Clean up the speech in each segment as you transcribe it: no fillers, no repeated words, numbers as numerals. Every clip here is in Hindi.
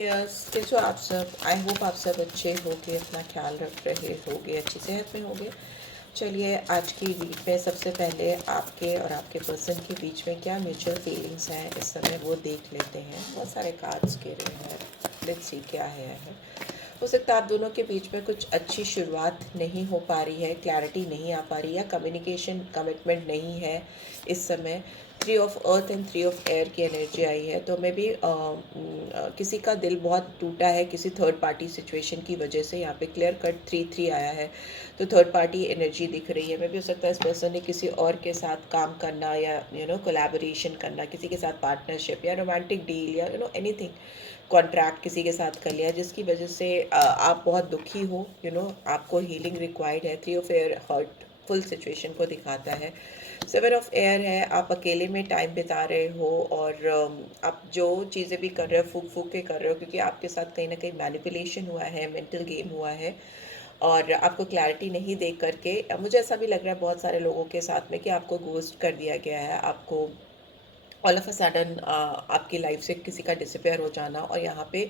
यस, कैसे हो आप सब? आई होप आप सब अच्छे होगे, अपना ख्याल रख रहे होगे, अच्छी सेहत में होगे। चलिए, आज की वीक में सबसे पहले आपके और आपके पर्सन के बीच में क्या म्यूचुअल फीलिंग्स हैं इस समय वो देख लेते हैं। बहुत सारे कार्ड्स गिरे हैं, लेट्स सी क्या है। हो सकता है आप दोनों के बीच में कुछ अच्छी शुरुआत नहीं हो पा रही है, क्लैरिटी नहीं आ पा रही, या कम्युनिकेशन कमिटमेंट नहीं है इस समय। 3 of earth and 3 of air की एनर्जी आई है, तो मे बी किसी का दिल बहुत टूटा है किसी थर्ड पार्टी सिचुएशन की वजह से। यहाँ पे क्लियर कट 3-3 आया है, तो थर्ड पार्टी एनर्जी दिख रही है। मे भी हो सकता है इस पर्सन ने किसी और के साथ काम करना, या कोलैबोरेशन करना, किसी के साथ पार्टनरशिप या रोमांटिक डील, या एनीथिंग, कॉन्ट्रैक्ट किसी के साथ कर लिया, जिसकी वजह से आप बहुत दुखी हो। आपको हीलिंग रिक्वायर्ड है। 3 ऑफ एयर हर्टफुल सिचुएशन को दिखाता है। 7 ऑफ एयर है, आप अकेले में टाइम बिता रहे हो, और आप जो चीज़ें भी कर रहे हो फूक फूक के कर रहे हो, क्योंकि आपके साथ कहीं ना कहीं मैनिपुलेशन हुआ है, मेंटल गेम हुआ है, और आपको क्लैरिटी नहीं देख करके मुझे ऐसा भी लग रहा है बहुत सारे लोगों के साथ में कि आपको गोस्ट कर दिया गया है। आपको ऑल ऑफ अ सडन आपकी लाइफ से किसी का डिसअपेयर हो जाना, और यहाँ पे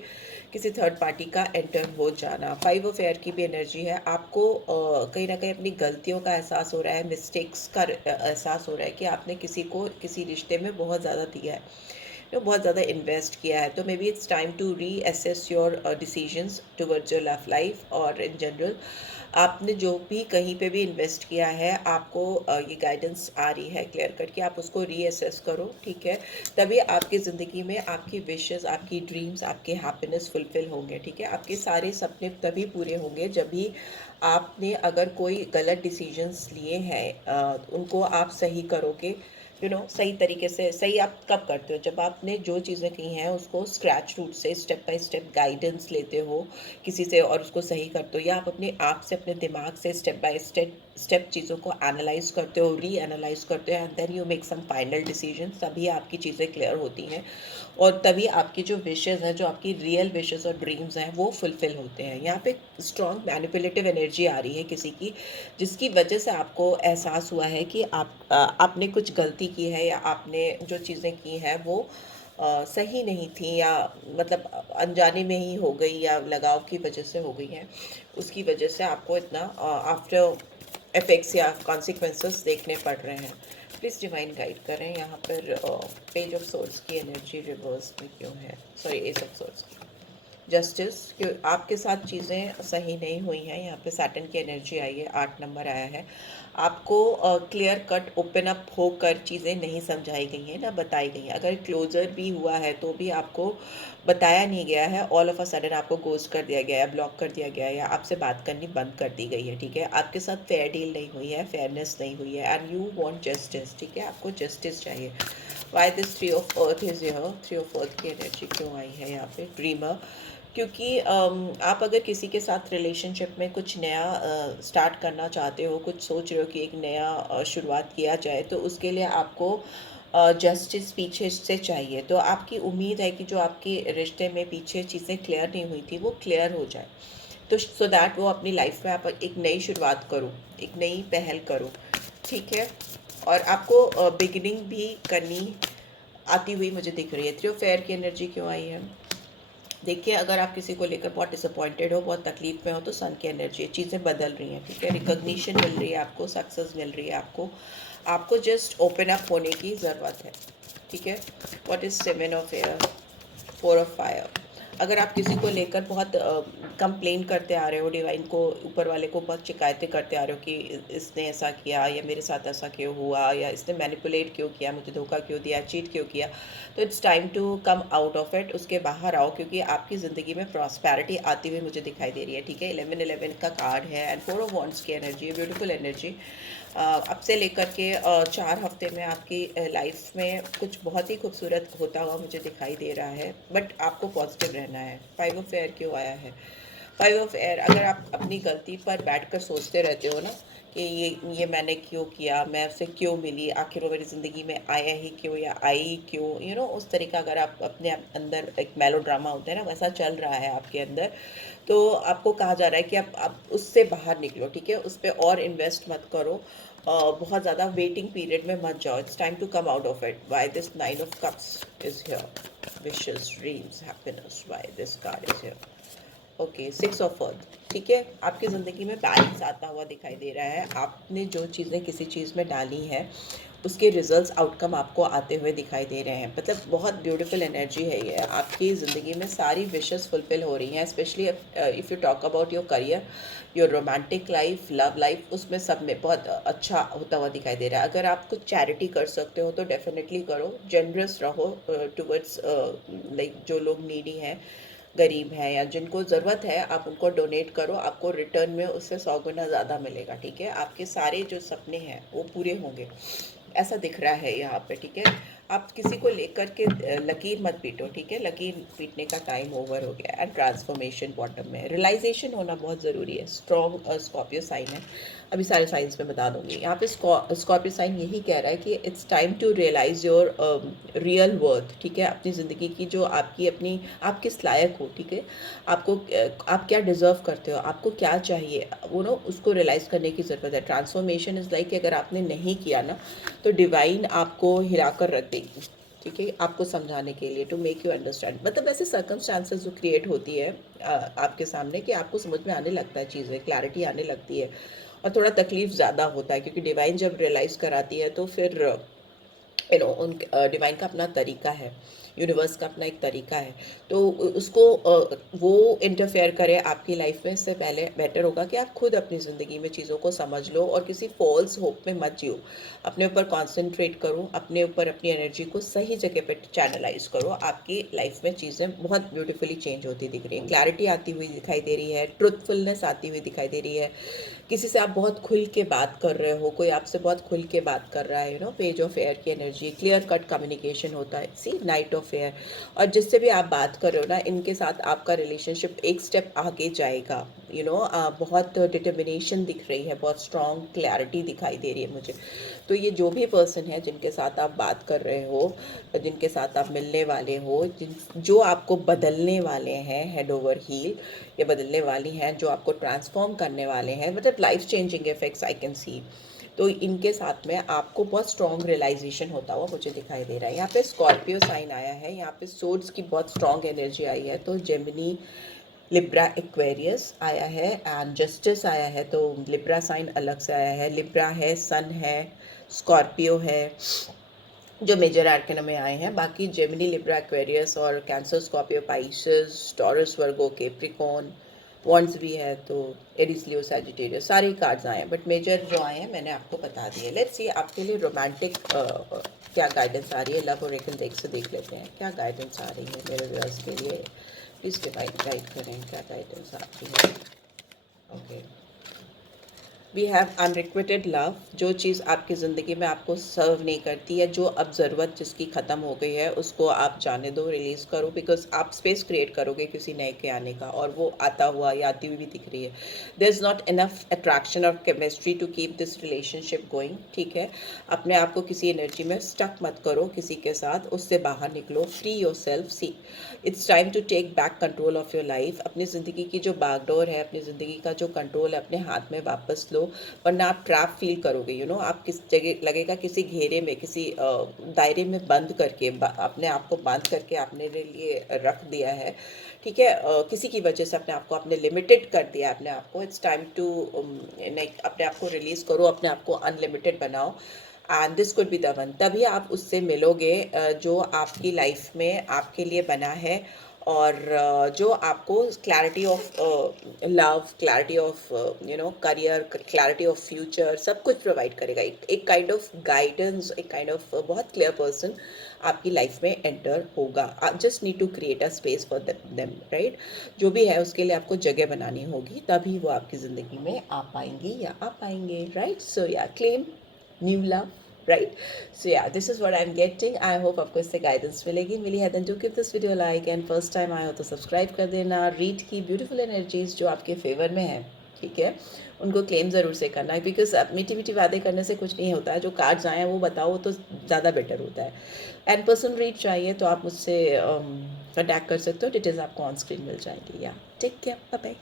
किसी थर्ड पार्टी का एंटर हो जाना। 5 ऑफ एयर की भी एनर्जी है। आपको कहीं ना कहीं अपनी गलतियों का एहसास हो रहा है, मिस्टेक्स का एहसास हो रहा है कि आपने किसी को किसी रिश्ते में बहुत ज़्यादा दिया है, बहुत ज़्यादा इन्वेस्ट किया है। तो maybe it's time to reassess your decisions towards your love life, और इन जनरल आपने जो भी कहीं पे भी इन्वेस्ट किया है, आपको ये गाइडेंस आ रही है क्लियर कट कि आप उसको रीअसेस करो, ठीक है। तभी आपकी ज़िंदगी में आपकी विशेस, आपकी ड्रीम्स, आपके हैप्पीनेस फुलफिल होंगे, ठीक है। आपके सारे सपने तभी पूरे होंगे जब भी आपने अगर कोई गलत डिसीजंस लिए हैं उनको आप सही करोगे। सही तरीके से। सही आप कब करते हो? जब आपने जो चीज़ें की हैं उसको स्क्रैच रूट से स्टेप बाय स्टेप गाइडेंस लेते हो किसी से, और उसको सही करते हो, या आप अपने आप से, अपने दिमाग से स्टेप बाय स्टेप चीज़ों को एनालाइज करते हो, री एनालाइज करते हो, and then you make some final decision. तभी आपकी चीज़ें क्लियर होती हैं, और तभी आपकी जो विशेज़ हैं, जो आपकी रियल विशेज़ और ड्रीम्स हैं, वो फुलफिल होते हैं। यहाँ पे स्ट्रॉन्ग मैनिपुलेटिव एनर्जी आ रही है किसी की, जिसकी वजह से आपको एहसास हुआ है कि आपने कुछ गलती की है, या आपने जो चीज़ें की हैं वो सही नहीं थी, या मतलब अनजाने में ही हो गई, या लगाव की वजह से हो गई हैं। उसकी वजह से आपको इतना आफ्टर इफेक्ट्स या कॉन्सिक्वेंसेस देखने पड़ रहे हैं। प्लीज़ डिवाइन गाइड करें। यहाँ पर पेज ऑफ सोर्स की एनर्जी रिवर्स में क्यों है? सॉरी, एस ऑफ सोर्स की जस्टिस, कि आपके साथ चीज़ें सही नहीं हुई हैं। यहाँ पे सैटर्न की एनर्जी आई है, 8 नंबर आया है। आपको क्लियर कट ओपन अप होकर चीज़ें नहीं समझाई गई हैं, ना बताई गई हैं। अगर क्लोजर भी हुआ है तो भी आपको बताया नहीं गया है। ऑल ऑफ अ सडन आपको गोस्ट कर दिया गया है, ब्लॉक कर दिया गया है, या आपसे बात करनी बंद कर दी गई है, ठीक है। आपके साथ फेयर डील नहीं हुई है, फेयरनेस नहीं हुई है, एंड यू वांट जस्टिस, ठीक है। आपको जस्टिस चाहिए। Why this 3 of earth is here? 3 of earth की एनर्जी क्यों आई है यहाँ पे? ड्रीमर, क्योंकि आप अगर किसी के साथ रिलेशनशिप में कुछ नया स्टार्ट करना चाहते हो, कुछ सोच रहे हो कि एक नया शुरुआत किया जाए, तो उसके लिए आपको जस्टिस पीछे से चाहिए। तो आपकी उम्मीद है कि जो आपके रिश्ते में पीछे चीज़ें क्लियर नहीं हुई थी वो क्लियर हो जाए, तो सो दैट वो अपनी लाइफ में आप एक नई शुरुआत करो, एक नई पहल करो, ठीक है। और आपको बिगिनिंग भी करनी आती हुई मुझे दिख रही है। 3 ऑफ एयर की एनर्जी क्यों आई है? देखिए, अगर आप किसी को लेकर बहुत डिसअपॉइंटेड हो, बहुत तकलीफ में हो, तो सन की एनर्जी है, चीज़ें बदल रही हैं, ठीक है। रिकॉग्निशन मिल रही है आपको, सक्सेस मिल रही है आपको। आपको जस्ट ओपन अप होने की ज़रूरत है, ठीक है। What is 7 of air? 4 of fire. अगर आप किसी को लेकर बहुत कंप्लेन करते आ रहे हो, डिवाइन को, ऊपर वाले को बहुत शिकायतें करते आ रहे हो कि इसने ऐसा किया, या मेरे साथ ऐसा क्यों हुआ, या इसने मैनिपुलेट क्यों किया, मुझे धोखा क्यों दिया, चीट क्यों किया, तो it's time to come out of it. उसके बाहर आओ, क्योंकि आपकी ज़िंदगी में प्रॉस्पेरिटी आती हुई मुझे दिखाई दे रही है, ठीक है। 11-11 का कार्ड है, एंड 4 ऑफ वॉन्ड्स की एनर्जी है, ब्यूटीफुल एनर्जी। अब से लेकर के 4 हफ्ते में आपकी लाइफ में कुछ बहुत ही खूबसूरत होता हुआ मुझे दिखाई दे रहा है, बट आपको पॉजिटिव रहना है। 5 ऑफ एयर क्यों आया है? फाइव ऑफ एयर, अगर आप अपनी गलती पर बैठकर सोचते रहते हो ना कि ये मैंने क्यों किया, मैं उससे क्यों मिली, आखिर वो मेरी ज़िंदगी में आया ही क्यों या आई ही क्यों, उस तरीका अगर आप अपने अंदर एक मेलो ड्रामा होता है ना वैसा चल रहा है आपके अंदर, तो आपको कहा जा रहा है कि आप उससे बाहर निकलो, ठीक है, उस पर और इन्वेस्ट मत करो, बहुत ज़्यादा वेटिंग पीरियड में मत जाओ, it's time to come out of it. Why this nine of cups is here, wishes dreams happiness, why this card is here. Okay, six of earth, ठीक है, आपकी ज़िंदगी में बैलेंस आता हुआ दिखाई दे रहा है। आपने जो चीज़ें किसी चीज़ में डाली हैं उसके रिजल्ट्स आउटकम आपको आते हुए दिखाई दे रहे हैं, मतलब बहुत ब्यूटीफुल एनर्जी है ये। आपकी ज़िंदगी में सारी विशेस फुलफिल हो रही हैं, specially if you talk about your career, your romantic life, love life, उसमें सब में बहुत अच्छा होता हुआ दिखाई दे रहा है। अगर आप कुछ चैरिटी कर सकते हो तो डेफिनेटली करो, जनरस रहो टुवर्ड्स लाइक जो लोग नीडी हैं, गरीब हैं या जिनको ज़रूरत है, आप उनको डोनेट करो, आपको रिटर्न में उससे 100 गुना ज़्यादा मिलेगा, ठीक है। आपके सारे जो सपने हैं वो पूरे होंगे, ऐसा दिख रहा है यहाँ पे, ठीक है। आप किसी को लेकर के लकीर मत पीटो, ठीक है, लकीर पीटने का टाइम ओवर हो गया। एंड ट्रांसफॉर्मेशन बॉटम में रियलाइजेशन होना बहुत ज़रूरी है। स्ट्रॉन्ग स्कॉर्पियो साइन है, अभी सारे साइंस में बता दूंगी। यहाँ पे स्कॉर्पियो साइन यही कह रहा है कि it's time to realise your real worth, ठीक है, अपनी ज़िंदगी की जो आपकी अपनी, आप किस लायक हो, ठीक है, आपको आप क्या डिज़र्व करते हो, आपको क्या चाहिए, वो ना उसको रियलाइज़ करने की ज़रूरत है। ट्रांसफॉर्मेशन इज़ लाइक कि अगर आपने नहीं किया ना तो डिवाइन आपको हिला कर रख देगी, ठीक है, आपको समझाने के लिए, टू मेक यू अंडरस्टैंड। मतलब ऐसे सर्कमस्टांसेस जो क्रिएट होती है आपके सामने कि आपको समझ में आने लगता है चीज़ें, क्लैरिटी आने लगती है, और थोड़ा तकलीफ ज़्यादा होता है क्योंकि डिवाइन जब रियलाइज़ कराती है तो फिर उन डिवाइन का अपना तरीका है, यूनिवर्स का अपना एक तरीका है, तो उसको वो इंटरफेयर करे आपकी लाइफ में, इससे पहले बेटर होगा कि आप खुद अपनी ज़िंदगी में चीज़ों को समझ लो और किसी फॉल्स होप में मत जियो। अपने ऊपर कॉन्सेंट्रेट करो, अपने ऊपर अपनी एनर्जी को सही जगह पे चैनलाइज करो, आपकी लाइफ में चीज़ें बहुत ब्यूटीफुली चेंज होती दिख रही हैं, क्लैरिटी आती हुई दिखाई दे रही है, ट्रुथफुलनेस आती हुई दिखाई दे रही है। किसी से आप बहुत खुल के बात कर रहे हो, कोई आपसे बहुत खुल के बात कर रहा है, पेज ऑफ एयर की एनर्जी, क्लियर कट कम्युनिकेशन होता है, सी नाइट ऑफ एयर। और जिससे भी आप बात कर रहे हो ना, इनके साथ आपका रिलेशनशिप एक स्टेप आगे जाएगा, बहुत डिटर्मिनेशन दिख रही है, बहुत स्ट्रॉन्ग क्लैरिटी दिखाई दे रही है मुझे। तो ये जो भी पर्सन है जिनके साथ आप बात कर रहे हो, जिनके साथ आप मिलने वाले हो, जो आपको बदलने वाले हैं हेड ओवर हील, ये बदलने वाली हैं, जो आपको ट्रांसफॉर्म करने वाले हैं, मतलब life changing effects I can see. तो इनके साथ में आपको बहुत स्ट्रॉन्ग रियलाइजेशन होता हुआ मुझे दिखाई दे रहा है। यहाँ पे स्कॉर्पियो साइन आया है, यहाँ पे सोर्ड्स की बहुत स्ट्रॉन्ग एनर्जी आई है, तो जेमिनी, लिब्रा, एक्वेरियस आया है, एंड जस्टिस आया है, तो लिब्रा साइन अलग से आया है, लिब्रा है, सन है, स्कॉर्पियो है, जो मेजर आर्कन में आए हैं। बाकी जेमिनी, लिब्रा, एक्वेरियस और कैंसर, स्कॉर्पियो, पाइसेस, टॉरस, वर्गो, कैप्रिकॉर्न, वॉन्ड्स भी है, तो एरीज, लियो, सैजिटेरियस, सारे कार्ड्स आए हैं, बट मेजर जो आए हैं मैंने आपको बता दिए। लेट्स सी आपके लिए रोमांटिक क्या गाइडेंस आ रही है। लव ओरेकल डेक से देख लेते हैं क्या गाइडेंस आ रही है मेरे व्यूअर्स के लिए। प्लीज़ गाइड करें, क्या गाइडेंस आ रही है। Okay, we have unrequited love, जो चीज़ आपकी ज़िंदगी में आपको सर्व नहीं करती है, जो अब ज़रूरत जिसकी ख़त्म हो गई है, उसको आप जाने दो, रिलीज़ करो, बिकॉज आप स्पेस क्रिएट करोगे किसी नए के आने का, और वो आता हुआ या आती हुई भी दिख रही है। There is not enough attraction और chemistry to keep this relationship going, ठीक है। अपने आप को किसी एनर्जी में स्टक मत करो किसी के साथ, उससे बाहर निकलो, free yourself. See, it's time to take back control of your life. अपनी ज़िंदगी की जो बागडोर है, अपनी ज़िंदगी का जो कंट्रोल है, अपने हाथ में वापस लो, वरना आप ट्रैप फील करोगे। आप किस जगह लगेगा, किसी घेरे में, किसी दायरे में बंद करके, अपने आप को बंद करके आपने लिए रख दिया है, ठीक है। किसी की वजह से अपने आप को आपने लिमिटेड कर दिया अपने आप को। इट्स टाइम टू अपने आप को रिलीज़ करो, अपने आप को अनलिमिटेड बनाओ, and this could be the one. तभी आप उससे मिलोगे जो आपकी लाइफ में आपके लिए बना है, और जो आपको clarity of love, clarity of career, clarity of future, सब कुछ प्रोवाइड करेगा। एक काइंड ऑफ गाइडेंस, एक काइंड ऑफ बहुत क्लियर पर्सन आपकी लाइफ में एंटर होगा। आप just need to create a space for them, right. जो भी है उसके लिए आपको जगह बनानी होगी, तभी वो आपकी ज़िंदगी में आ पाएंगी या आ पाएंगे, right. So yeah claim new love, right. So yeah this is what I am getting. I hope आपको इससे गाइडेंस मिलेगी। मिली है then do give this video like and first time आए हो तो सब्सक्राइब कर देना। रीड की ब्यूटीफुल एनर्जीज जो आपके फेवर में है, ठीक है, उनको क्लेम ज़रूर से करना है, बिकॉज अब मीठी मीठी वादे करने से कुछ नहीं होता है। जो कार्ड्स आए हैं वो बताओ तो ज़्यादा बेटर होता है। एंड पर्सन रीड चाहिए तो आप मुझसे कॉन्टैक्ट कर सकते हो। डिटेल्स आपको ऑन स्क्रीन मिल जाएंगी। या टेक केयर, बाय बाय।